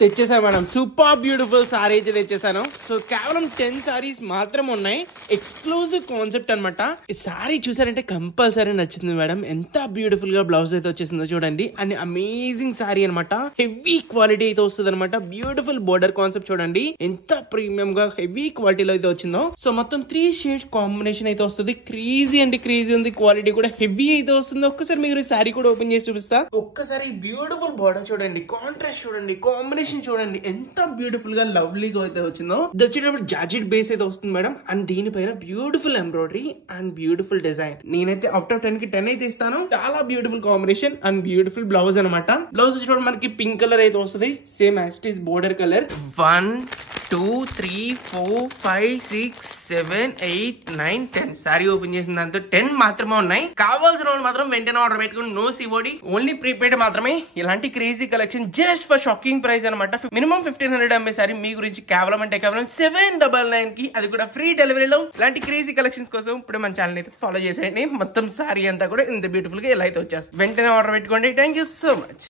తెచ్చేసాను madam. Super beautiful sorry అయితే తెచ్చేసాను. So కేవలం 10 సారీస్ మాత్రం ఉన్నాయి. ఎక్స్క్లూజివ్ కాన్సెప్ట్ అనమాట. ఈ సారీ చూసారంటే కంపల్సరీ నచ్చింది మేడం. ఎంత బ్యూటిఫుల్ గా బ్లౌజ్ అయితే వచ్చేసిందో చూడండి. అండ్ అమేజింగ్ సారీ అనమాట. హెవీ క్వాలిటీ అయితే వస్తుంది అనమాట. బ్యూటిఫుల్ బోర్డర్ కాన్సెప్ట్ చూడండి ఎంత ప్రీమియం గా హెవీ క్వాలిటీలో అయితే వచ్చిందో. సో మొత్తం 3 షేడ్ కాంబినేషన్ అయితే వస్తుంది. క్రేజీ అంటే క్రేజీ ఉంది. క్వాలిటీ కూడా హెవీ అయితే వస్తుంది. ఒక్కసారి మీరు సారీ కూడా ఓపెన్ చేసి చూపిస్తా. ఒక్కసారి బ్యూటిఫుల్ బోర్డర్ చూడండి, కాంట్రాస్ట్ చూడండి, కాంబినేషన్ చూడండి ఎంత బ్యూటిఫుల్ గా లవ్లీగా అయితే వచ్చిందో. ఇది వచ్చేటప్పుడు జార్జెట్ బేస్ అయితే వస్తుంది మేడం. అండ్ దీనిపైన beautiful embroidery and beautiful design. నేనైతే అవుట్ ఆఫ్ 10 కి 10 అయితే ఇస్తాను. చాలా beautiful combination and beautiful blouse అనమాట. బ్లౌజ్ వచ్చేటప్పుడు మనకి పింక్ కలర్ అయితే వస్తుంది. Same as it is border colour. 1 2 3 4 5 6 7 8 9 10 sorry open చేసిన దాంతో 10 మాత్రమే ఉన్నాయి. కావాల్సిన వాళ్ళు మాత్రం వెంటనే ఆర్డర్ పెట్టుకుని నో సివోడి, ఓన్లీ ప్రీపెయిడ్ మాత్రమే. ఇలాంటి crazy collection just for shocking price అనమాట. మినిమం 1500 ఎంఏ సారీ మీ గురించి కేవలం అంటే కేవలం 799 కి, అది కూడా ఫ్రీ డెలివరీలో. ఇలాంటి క్రేజీ కలెక్షన్స్ కోసం ఇప్పుడు మన ఛానల్ అయితే ఫాలో చేసేయండి. మొత్తం సారీ అంతా కూడా ఇంత బ్యూటిఫుల్ గా ఎలా అయితే వచ్చేస్తుంది. వెంటనే ఆర్డర్ పెట్టుకోండి. Thank you so much.